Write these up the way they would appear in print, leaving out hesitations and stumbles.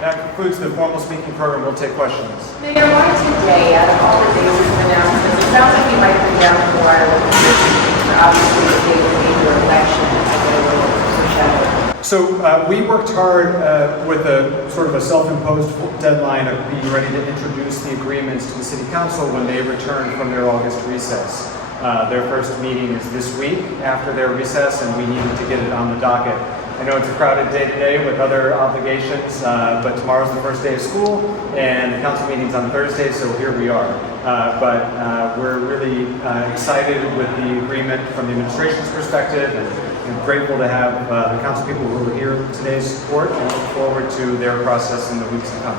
That concludes the formal speaking program. We'll take questions. Mayor, why today, out of all the days of announcements, it sounds like you might bring down the wire with the obviously the day of the major election and a little foreshadowing. So we worked hard with a sort of a self-imposed deadline of being ready to introduce the agreements to the City Council when they return from their August recess. Their first meeting is this week after their recess, and we needed to get it on the docket. I know it's a crowded day today with other obligations, but tomorrow's the first day of school, and the council meeting's on Thursday, so here we are. But we're really excited with the agreement from the administration's perspective, and grateful to have the council people who are here today's support, and look forward to their process in the weeks to come.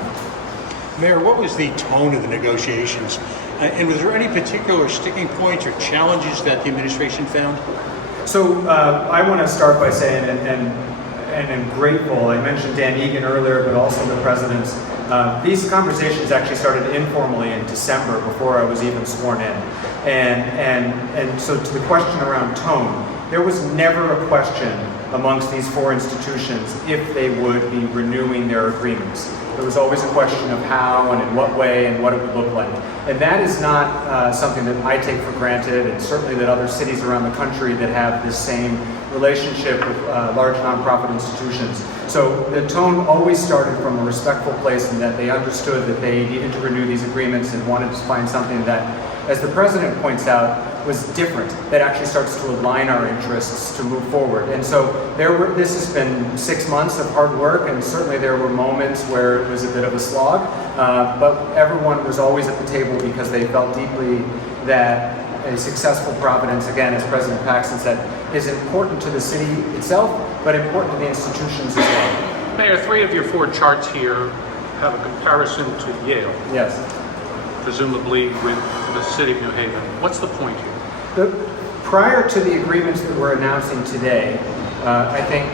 Mayor, what was the tone of the negotiations? And was there any particular sticking points or challenges that the administration found? So I want to start by saying, and I'm grateful, I mentioned Dan Egan earlier, but also the presidents. These conversations actually started informally in December before I was even sworn in. And so to the question around tone, there was never a question amongst these four institutions if they would be renewing their agreements. There was always a question of how and in what way and what it would look like. And that is not something that I take for granted, and certainly that other cities around the country that have this same relationship with large nonprofit institutions. So the tone always started from a respectful place, in that they understood that they needed to renew these agreements and wanted to find something that, as the president points out, was different, that actually starts to align our interests to move forward. And so this has been 6 months of hard work, and certainly there were moments where it was a bit of a slog, but everyone was always at the table because they felt deeply that a successful Providence, again, as President Paxton said, is important to the city itself, but important to the institutions as well. Mayor, 3 of your 4 charts here have a comparison to Yale. Yes. Presumably with the city of New Haven. What's the point here? Prior to the agreements that we're announcing today, I think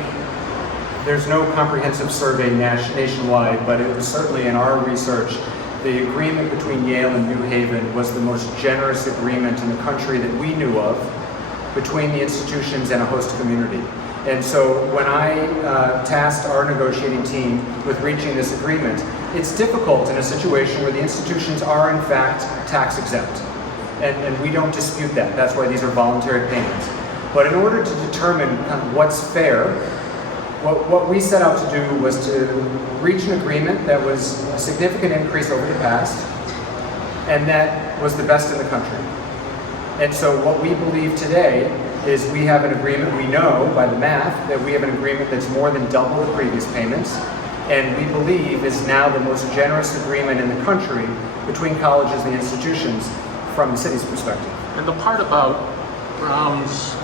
there's no comprehensive survey nationwide, but it was certainly in our research, the agreement between Yale and New Haven was the most generous agreement in the country that we knew of between the institutions and a host community. And so when I tasked our negotiating team with reaching this agreement, it's difficult in a situation where the institutions are in fact tax exempt. And we don't dispute that. That's why these are voluntary payments. But in order to determine what's fair, what we set out to do was to reach an agreement that was a significant increase over the past, and that was the best in the country. And so what we believe today is we have an agreement, we know by the math that we have an agreement that's more than double the previous payments, and we believe is now the most generous agreement in the country between colleges and institutions from the city's perspective. And the part about Brown's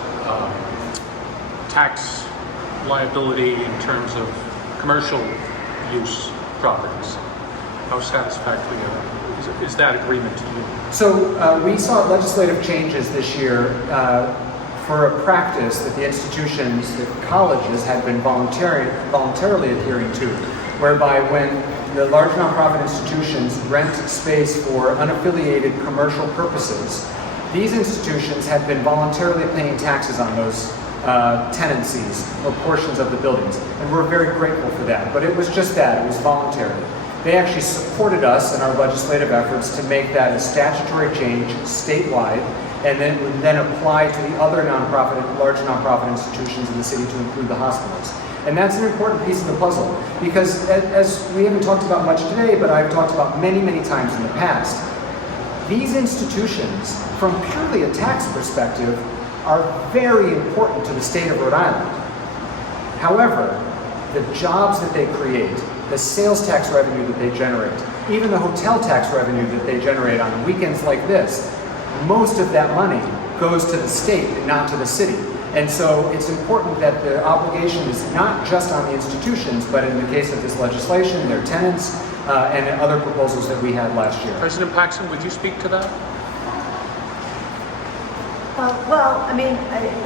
tax liability in terms of commercial use properties, how satisfactory is that agreement to you? So we saw legislative changes this year for a practice that the institutions, the colleges, had been voluntarily adhering to, whereby when the large nonprofit institutions rent space for unaffiliated commercial purposes, these institutions have been voluntarily paying taxes on those tenancies or portions of the buildings. And we're very grateful for that. But it was just that, it was voluntary. They actually supported us in our legislative efforts to make that a statutory change statewide, and then would then apply to the other large nonprofit institutions in the city to include the hospitals. And that's an important piece of the puzzle, because as we haven't talked about much today, but I've talked about many, many times in the past, these institutions, from purely a tax perspective, are very important to the state of Rhode Island. However, the jobs that they create, the sales tax revenue that they generate, even the hotel tax revenue that they generate on weekends like this, most of that money goes to the state and not to the city. And so it's important that the obligation is not just on the institutions, but in the case of this legislation, their tenants, and other proposals that we had last year. President Paxton, would you speak to that? Well, I mean,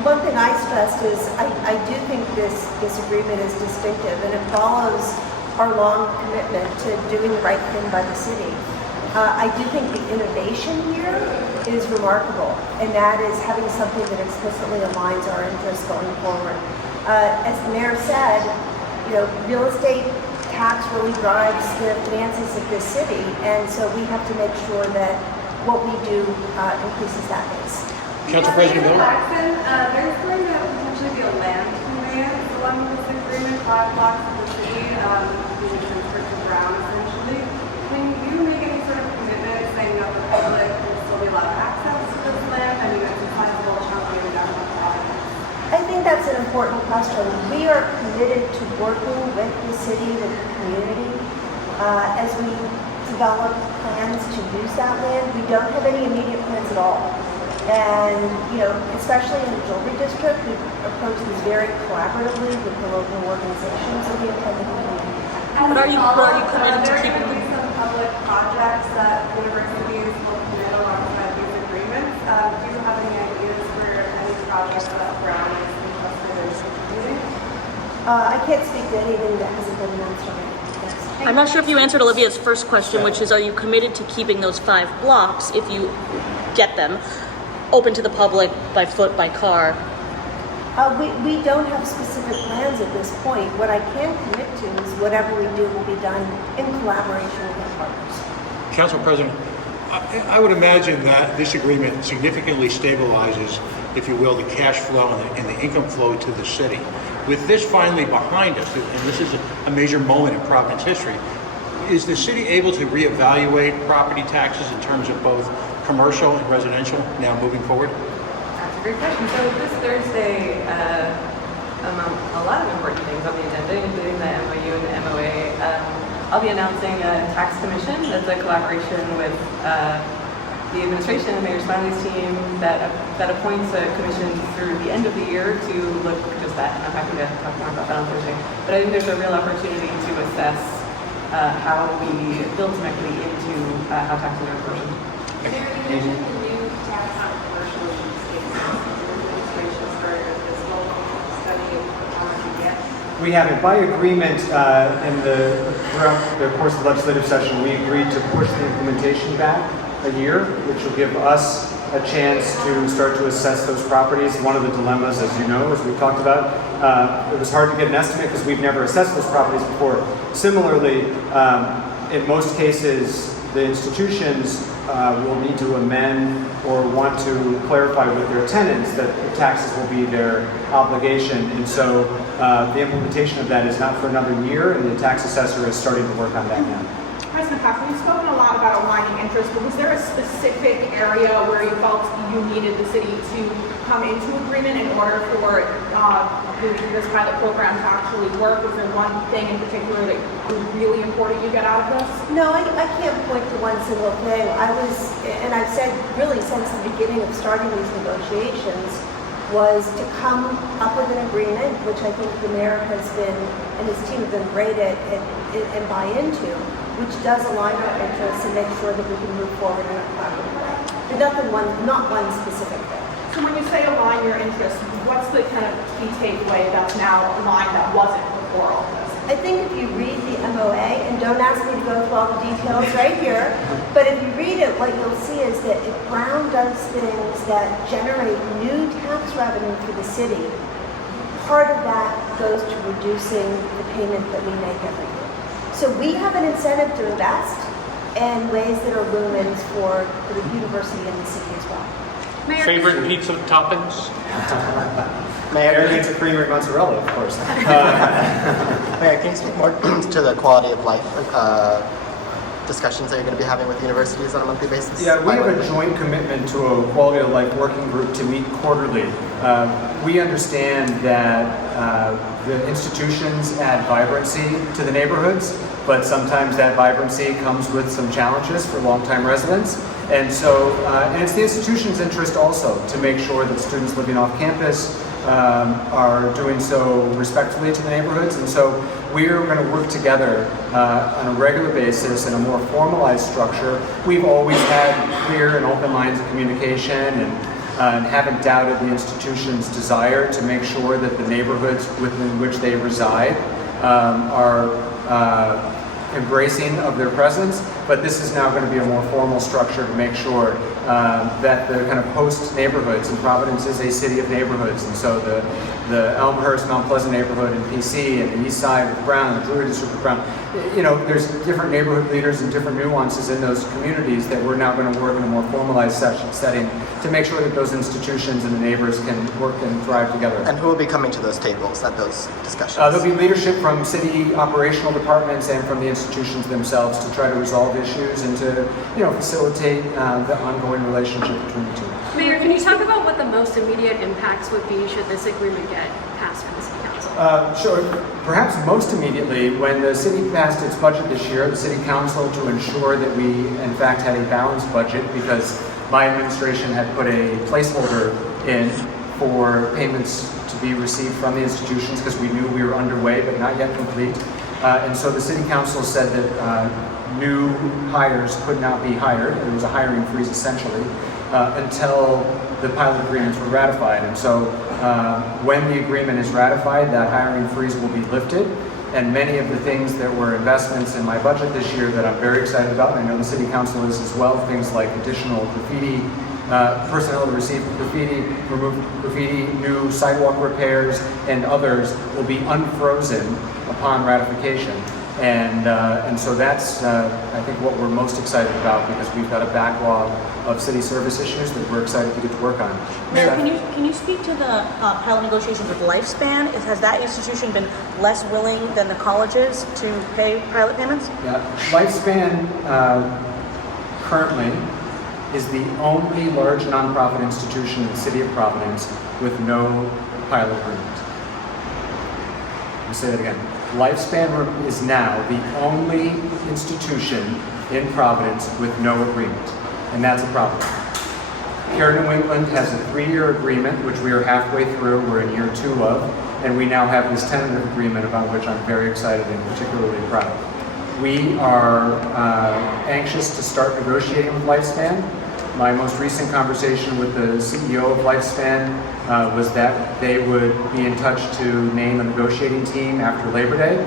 one thing I stressed is I do think this agreement is distinctive, and it follows our long commitment to doing the right thing by the city. I do think the innovation here is remarkable, and that is having something that explicitly aligns our interests going forward. As the mayor said, you know, real estate tax really drives the finances of this city, and so we have to make sure that what we do increases that base. Council President Miller? There's going to potentially be a land conveyance along with this agreement, 5 blocks of the city, being transferred to Brown essentially. Can you make any sort of commitment saying that the public will still be allowed access to this land? I mean, it's a sizable chunk of your downtown property. I think that's an important question. We are committed to working with the city, with the community, as we develop plans to use that land. We don't have any immediate plans at all. And, especially in the Jewelry District, we approach this very collaboratively with the local organizations that we intend to do. But are you committed to There are keeping going to be some public projects that universities will commit alongside these agreements. Do you have any ideas for any projects that Brown is interested in contributing? I can't speak to anything that hasn't been announced already. Yes. I'm not sure if you answered Olivia's first question, which is, are you committed to keeping those 5 blocks, if you get them, open to the public by foot, by car? We don't have specific plans at this point. What I can commit to is whatever we do will be done in collaboration with our partners. Council President, I would imagine that this agreement significantly stabilizes, if you will, the cash flow and the income flow to the city. With this finally behind us, and this is a major moment in Providence history, is the city able to reevaluate property taxes in terms of both commercial and residential now moving forward? That's a great question. So this Thursday, among a lot of important things on the agenda, including the MOU and the MOA, I'll be announcing a tax commission that's a collaboration with the administration and Mayor Smiley's team that appoints a commission through the end of the year to look just that. And I'm happy to talk more about that on Thursday. But I think there's a real opportunity to assess how we build some equity into how taxes are apportioned. Mayor, you mentioned the new tax on commercial use cases. Has the administration started this local study of how much you get? We haven't. By agreement, throughout the course of the legislative session, we agreed to push the implementation back a year, which will give us a chance to start to assess those properties. One of the dilemmas, as you know, as we've talked about, it was hard to get an estimate because we've never assessed those properties before. Similarly, in most cases, the institutions will need to amend or want to clarify with their tenants that the taxes will be their obligation. And so the implementation of that is not for another year, and the tax assessor is starting to work on that now. President Cox, we've spoken a lot about aligning interests, but was there a specific area where you felt you needed the city to come into agreement in order for this pilot program to actually work? Was there one thing in particular that was really important you get out of this? No, I can't point to one single thing. And I've said really since the beginning of starting these negotiations, was to come up with an agreement, which I think the mayor has been, and his team have been great at and buy into, which does align our interests and make sure that we can move forward in a collaborative way. And not one specific thing. So when you say align your interests, what's the kind of key takeaway that's now aligned that wasn't before all this? I think if you read the MOA, and don't ask me to go through all the details right here, but if you read it, what you'll see is that if Brown does things that generate new tax revenue for the city, part of that goes to reducing the payment that we make every year. So we have an incentive to invest in ways that are win-wins for the university and the city as well. Mayor, Favorite pizza toppings? Mayor needs a creamery mozzarella, of course. Mayor, can you speak more to the quality of life discussions that you're going to be having with universities on a monthly basis? Yeah, we have a joint commitment to a quality of life working group to meet quarterly. We understand that the institutions add vibrancy to the neighborhoods, but sometimes that vibrancy comes with some challenges for longtime residents. And so, and it's the institution's interest also to make sure that students living off campus are doing so respectfully to the neighborhoods. And so we're going to work together on a regular basis in a more formalized structure. We've always had clear and open lines of communication and haven't doubted the institution's desire to make sure that the neighborhoods within which they reside are embracing of their presence. But this is now going to be a more formal structure to make sure that the kind of host neighborhoods, and Providence is a city of neighborhoods, and so the Elmhurst, Mount Pleasant neighborhood in PC, and the east side with Brown, the Druid district with Brown, there's different neighborhood leaders and different nuances in those communities that we're now going to work in a more formalized setting to make sure that those institutions and the neighbors can work and thrive together. And who will be coming to those tables at those discussions? There'll be leadership from city operational departments and from the institutions themselves to try to resolve issues and to, facilitate the ongoing relationship between the two. Mayor, can you talk about what the most immediate impacts would be should this agreement get passed from the City Council? Sure. Perhaps most immediately, when the city passed its budget this year, the City Council, to ensure that we, in fact, had a balanced budget, because my administration had put a placeholder in for payments to be received from the institutions because we knew we were underway but not yet complete. And so the City Council said that new hires could not be hired. There was a hiring freeze essentially until the pilot agreements were ratified. And so when the agreement is ratified, that hiring freeze will be lifted. And many of the things that were investments in my budget this year that I'm very excited about, and I know the City Council is as well, things like additional graffiti, personnel to receive graffiti, remove graffiti, new sidewalk repairs, and others will be unfrozen upon ratification. And so that's, I think, what we're most excited about, because we've got a backlog of city service issues that we're excited to get to work on. Mayor, can you speak to the pilot negotiations with Lifespan? Has that institution been less willing than the colleges to pay pilot payments? Yeah, Lifespan currently is the only large nonprofit institution in the city of Providence with no pilot agreement. Let me say that again. Lifespan is now the only institution in Providence with no agreement, and that's a problem. Here in New England has a 3-year agreement, which we are halfway through. We're in year 2 of, and we now have this tentative agreement about which I'm very excited and particularly proud. We are anxious to start negotiating with Lifespan. My most recent conversation with the CEO of Lifespan was that they would be in touch to name a negotiating team after Labor Day.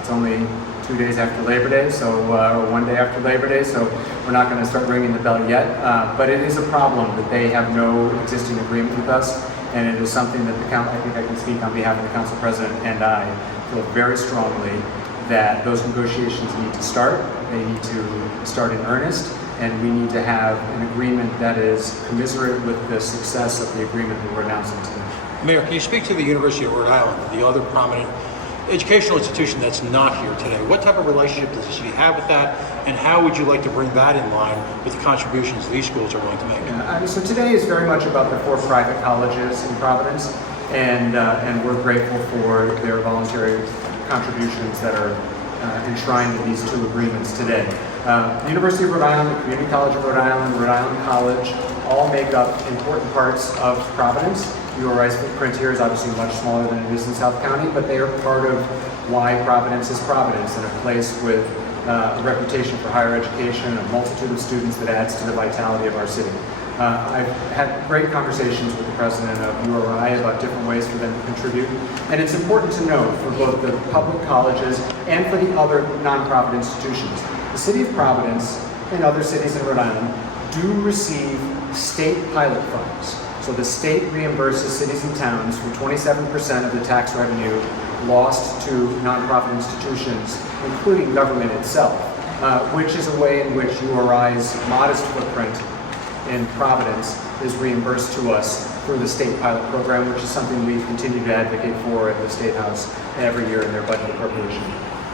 It's only 2 days after Labor Day, or 1 day after Labor Day, so we're not going to start ringing the bell yet. But it is a problem that they have no existing agreement with us, and it is something that I think I can speak on behalf of the council president and I feel very strongly that those negotiations need to start. They need to start in earnest, and we need to have an agreement that is commensurate with the success of the agreement that we're announcing today. Mayor, can you speak to the University of Rhode Island, the other prominent educational institution that's not here today? What type of relationship does the city have with that, and how would you like to bring that in line with the contributions these schools are going to make? So today is very much about the 4 private colleges in Providence, and we're grateful for their voluntary contributions that are enshrined in these 2 agreements today. The University of Rhode Island, the Community College of Rhode Island College, all make up important parts of Providence. URI's footprint here is obviously much smaller than it is in South County, but they are part of why Providence is Providence, and a place with a reputation for higher education, a multitude of students that adds to the vitality of our city. I've had great conversations with the president of URI about different ways for them to contribute, and it's important to note for both the public colleges and for the other nonprofit institutions, the city of Providence and other cities in Rhode Island do receive state pilot funds. So the state reimburses cities and towns for 27% of the tax revenue lost to nonprofit institutions, including government itself, which is a way in which URI's modest footprint in Providence is reimbursed to us through the state pilot program, which is something we continue to advocate for at the State House every year in their budget appropriation.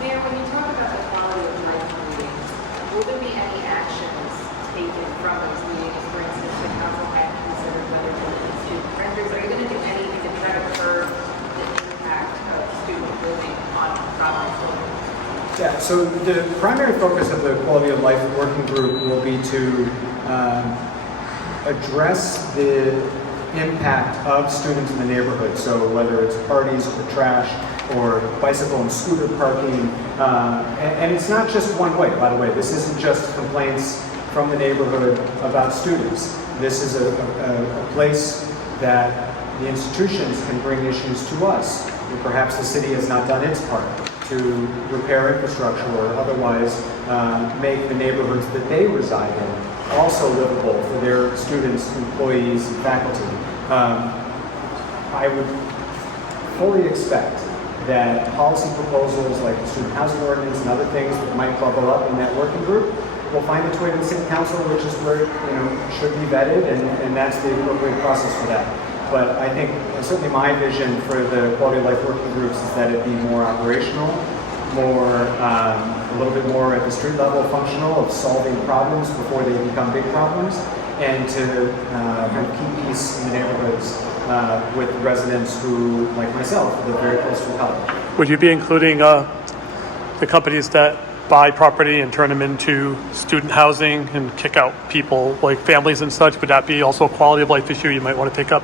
Mayor, when you talk about the quality of life meetings, will there be any actions taken from those meetings? For instance, the council had considered whether to limit student renters. Are you going to do anything to try to curb the impact of student living on Providence? Yeah, so the primary focus of the Quality of Life Working Group will be to address the impact of students in the neighborhood. So whether it's parties or trash or bicycle and scooter parking, and it's not just one way, by the way. This isn't just complaints from the neighborhood about students. This is a place that the institutions can bring issues to us. And perhaps the city has not done its part to repair infrastructure or otherwise make the neighborhoods that they reside in also livable for their students, employees, and faculty. I would fully expect that policy proposals like the student housing ordinance and other things that might bubble up in that working group will find its way to the city council, which is where it should be vetted, and that's the appropriate process for that. But I think certainly my vision for the quality of life working groups is that it be more operational, a little bit more at the street level functional of solving problems before they become big problems, and to kind of keep peace in the neighborhoods with residents who, like myself, live very close to the college. Would you be including the companies that buy property and turn them into student housing and kick out people, like families and such? Would that be also a quality of life issue you might want to take up?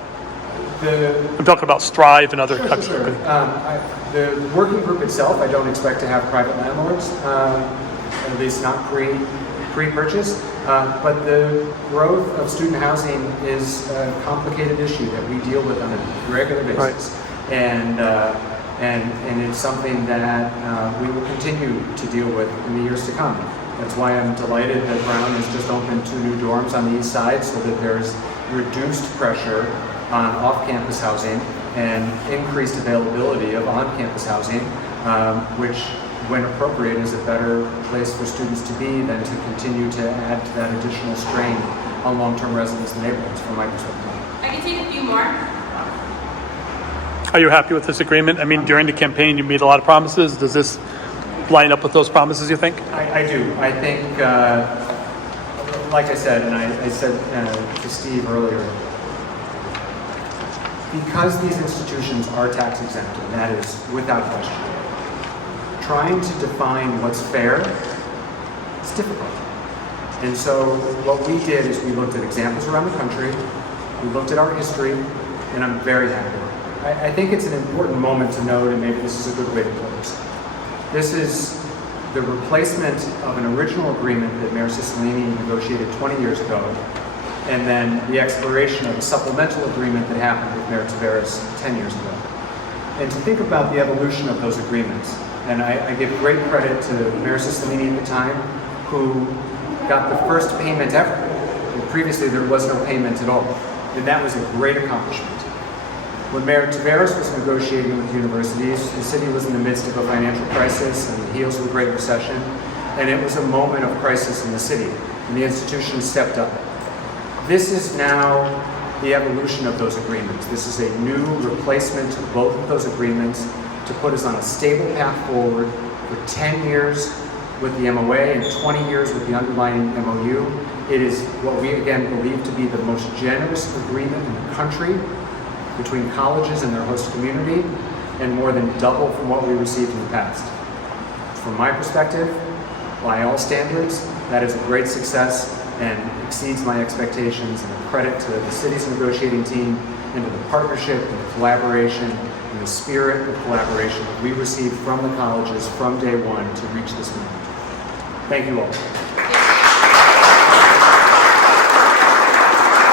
I'm talking about Strive and other types of companies. The working group itself, I don't expect to have private landlords, at least not pre-purchase. But the growth of student housing is a complicated issue that we deal with on a regular basis, right. And it's something that we will continue to deal with in the years to come. That's why I'm delighted that Brown has just opened 2 new dorms on the east side, so that there's reduced pressure on off-campus housing and increased availability of on-campus housing, which, when appropriate, is a better place for students to be than to continue to add to that additional strain on long-term residents in neighborhoods, from my perspective. I can take a few more. Are you happy with this agreement? I mean, during the campaign, you made a lot of promises. Does this line up with those promises, you think? I do. I think, like I said, and I said to Steve earlier, because these institutions are tax exempt, and that is without question, trying to define what's fair is difficult. And so what we did is we looked at examples around the country, we looked at our history, and I'm very happy. I think it's an important moment to note, and maybe this is a good way to close. This is the replacement of an original agreement that Mayor Cicilline negotiated 20 years ago, and then the expiration of a supplemental agreement that happened with Mayor Taveras 10 years ago. And to think about the evolution of those agreements, and I give great credit to Mayor Cicilline at the time, who got the first payment ever. And previously there was no payment at all, and that was a great accomplishment. When Mayor Taveras was negotiating with universities, the city was in the midst of a financial crisis and the heels of the Great Recession, and it was a moment of crisis in the city, and the institution stepped up. This is now the evolution of those agreements. This is a new replacement of both of those agreements to put us on a stable path forward for 10 years with the MOA and 20 years with the underlying MOU. It is what we again believe to be the most generous agreement in the country between colleges and their host community, and more than double from what we received in the past. From my perspective, by all standards, that is a great success and exceeds my expectations, and a credit to the city's negotiating team and to the partnership and the collaboration and the spirit of collaboration that we received from the colleges from day one to reach this moment. Thank you all.